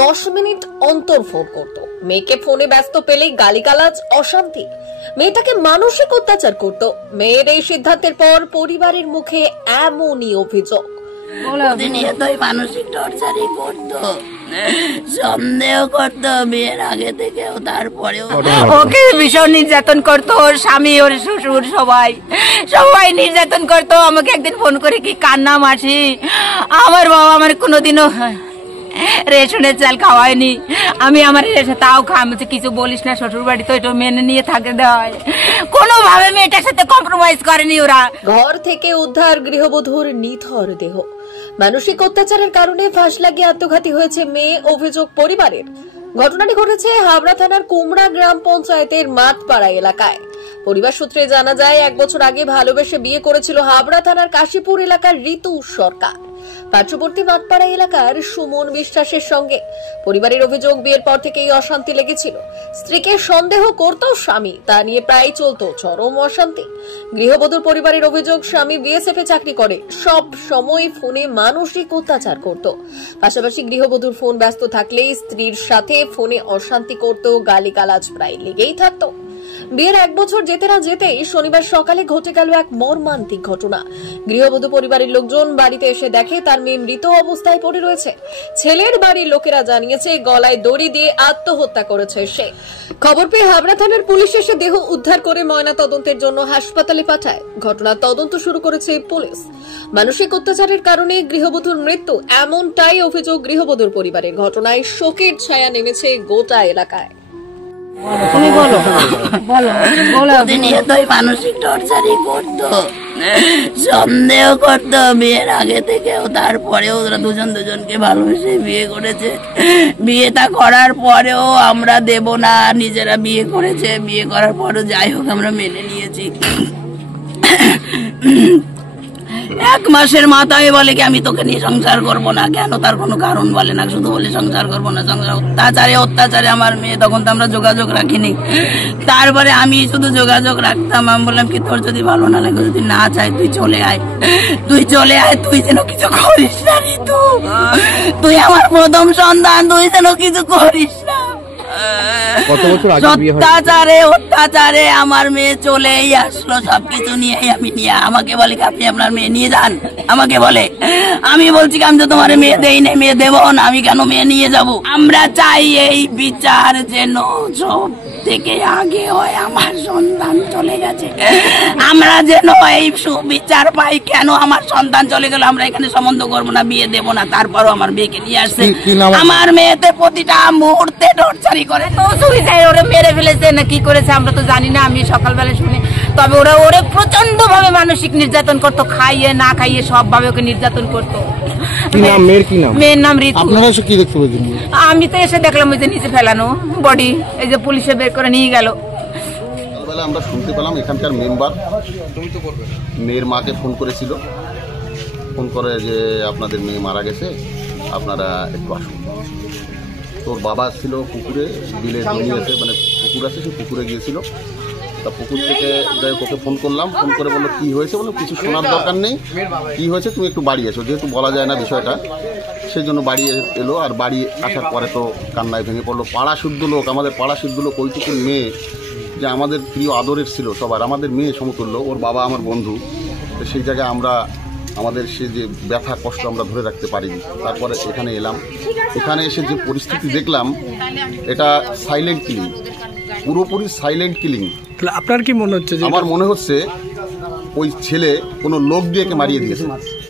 10 minute অন্তর phone করত। মেয়েকে ফোনে ব্যস্ত পেলেই গালিগালাজ, অশান্তি। মেয়েটাকে মানসিক অত্যাচার করত। মেয়ের এই সিদ্ধান্তের পর পরিবারের মুখে এমনই অভিযোগ। মানসিক টর্চারই করতো, সন্দেহ করতো বিয়ের আগে থেকেও, তারপরেও ওকে ভীষণ নির্যাতন করতো। ওর স্বামী, ওর শ্বশুর, সবাই নির্যাতন করতো। আমাকে একদিন ফোন করে কি কান্না মাসি, আমার বাবা আমার কোনোদিনও রেশনের চাল খাওয়ায়নি, আমি আমার রেশন তাও খাওয়াচ্ছি, কিছু বলিস না, শ্বশুর বাড়ি তো এটা মেনে নিয়ে থাকে দেয়, কোনোভাবে মেয়েটার সাথে কম্প্রোমাইজ করেনি ওরা। ঘর থেকে উদ্ধার গৃহবধূর নিথর দেহ। মানসিক অত্যাচারের কারণে ফাঁস লাগিয়ে আত্মঘাতী হয়েছে মেয়ে, অভিযোগ পরিবারের। ঘটনাটি ঘটেছে হাবড়া থানার কুমড়া গ্রাম পঞ্চায়েতের মাতপাড়া এলাকায়। পরিবার সূত্রে জানা যায়, 1 বছর আগে ভালোবেসে বিয়ে করেছিল হাবড়া থানার কাশীপুর এলাকার ঋতু সরকার পার্শ্ববর্তী মাতপাড়া এলাকার সুমন বিশ্বাসের সঙ্গে। পরিবারের অভিযোগ, বিয়ের পর থেকেই অশান্তি লেগেছিল। স্ত্রীকে সন্দেহ করত স্বামী, তা নিয়ে প্রায় চলত চরম অশান্তি। গৃহবধূর পরিবারের অভিযোগ, স্বামী বিএসএফ এ চাকরি করে, সব সময় ফোনে মানসিক অত্যাচার করত। পাশাপাশি গৃহবধূর ফোন ব্যস্ত থাকলেই স্ত্রীর সাথে ফোনে অশান্তি করত, গালিগালাজ প্রায় লেগেই থাকত। বিয়ের 1 বছর যেতে না যেতেই শনিবার সকালে ঘটে গেল এক মর্মান্তিক ঘটনা। গৃহবধূ পরিবারের লোকজন বাড়িতে এসে দেখে তার মেয়ে মৃত অবস্থায় পড়ে রয়েছে। ছেলের বাড়ির লোকেরা জানিয়েছে, গলায় দড়ি দিয়ে আত্মহত্যা করেছে সে। খবর পেয়ে হাবড়া থানার পুলিশ এসে দেহ উদ্ধার করে ময়না তদন্তের জন্য হাসপাতালে পাঠায়। ঘটনার তদন্ত শুরু করেছে পুলিশ। মানসিক অত্যাচারের কারণে গৃহবধূর মৃত্যু, এমনটাই অভিযোগ গৃহবধূর পরিবারের। ঘটনায় শোকের ছায়া নেমেছে গোটা এলাকায়। তুমি বলো মানসিক টর্চারই করতো, সন্দেহ করতো বিয়ের আগে থেকেও, তারপরেও ওরা দুজনকে ভালোবেসে বিয়ে করেছে। বিয়েটা করার পরেও আমরা দেব না, নিজেরা বিয়ে করেছে। বিয়ে করার পরও যাই হোক আমরা মেনে নিয়েছি। 1 মাসের মাথায় বলে কি আমি তোকে নিয়ে সংসার করবো না। কেন, তার কোনো কারণ বলে না, শুধু বলে সংসার করবো না। সংসার অত্যাচারে আমার মেয়ে, তখন তো আমরা যোগাযোগ রাখিনি। তারপরে আমি শুধু যোগাযোগ রাখতাম। আমি বললাম কি, তোর যদি ভালো না লাগে, যদি না চাই তুই চলে আয়, তুই যেন কিছু করিস না ঋতু, তুই আমার প্রথম সন্তান, তুই যেন কিছু করিস না। অত্যাচারে আমার মেয়ে চলেই আসলো, সবকিছু নিয়ে আমাকে বলে আপনি আপনার মেয়ে নিয়ে যান। আমাকে বলে, আমি বলছি আমি তো তোমার মেয়ে দেই নাই, মেয়ে দেবো না, আমি কেন মেয়ে নিয়ে যাব। আমরা চাই এই বিচার যেন সব থেকে আগে হয়। আমার সন্তান চলে গেছে, আমরা যেন এই সুবিচার পাই। কেন আমার সন্তান চলে গেল, আমরা এখানে সম্বন্ধ করবো না, বিয়ে দেবো না। তারপরও আমার মেয়েকে নিয়ে আসছে। আমার মেয়েতে প্রতিটা মুহূর্তে টর্চারি করে, ওরা মেরে ফেলেছে না কি করেছে আমরা তো জানি না, আমি সকালবেলা শুনি। তবে ওরা প্রচন্ড ভাবে মানসিক নির্যাতন করতো, খাইয়ে না খাইয়ে সব ভাবে ওকে নির্যাতন করতো। মেয়ের নাম ঋতু। আমি তো এসে দেখলাম ওই যে নিচে ফেলানো বডি, এই যে পুলিশে বের করে নিয়ে গেল। আমরা শুনতে পেলাম এখানকার মেম্বার মেয়ের মাকে ফোন করেছিল, ফোন করে যে আপনাদের মেয়ে মারা গেছে, আপনারা একটু আসুন। তোর বাবা ছিল পুকুরে, বিলে জমি আছে, মানে পুকুর আছে, সে পুকুরে গিয়েছিল। তা পুকুর থেকে যাই ওকে ফোন করলাম, ফোন করে বললো কী হয়েছে, বললো কিছু শোনার দরকার নেই, কী হয়েছে তুমি একটু বাড়ি এসো। যেহেতু বলা যায় না বিষয়টা, সেই জন্য বাড়ি এলো। আর বাড়ি আসার পরে তো কান্নায় ভেঙে পড়লো। পাড়া শুদ্ধ লোক, আমাদের পাড়া শুদ্ধ লোক, ওইটুকুর মেয়ে যে আমাদের প্রিয় আদরের ছিল সবার, আমাদের মেয়ে সমতুল্য, ওর বাবা আমার বন্ধু। তো সেই জায়গায় আমরা আমাদের সে যে ব্যথা কষ্ট আমরা ধরে রাখতে পারিনি। তারপরে এখানে এলাম, এখানে এসে যে পরিস্থিতি দেখলাম, এটা সাইলেন্ট কিলিং, পুরোপুরি সাইলেন্ট কিলিং। আপনার কি মনে হচ্ছে? আমার মনে হচ্ছে ওই ছেলে কোনো লোক দিয়ে মারিয়ে দিয়েছে।